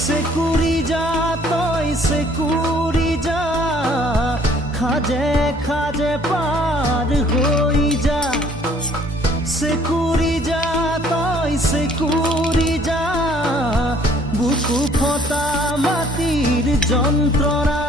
সেকুৰি যা তই সেকুৰি যা খাজে খাজে পাৰ হৈ যা সেকুৰি যা তই সেকুৰি যা বুকু ফটা মাটিৰ যন্ত্ৰণা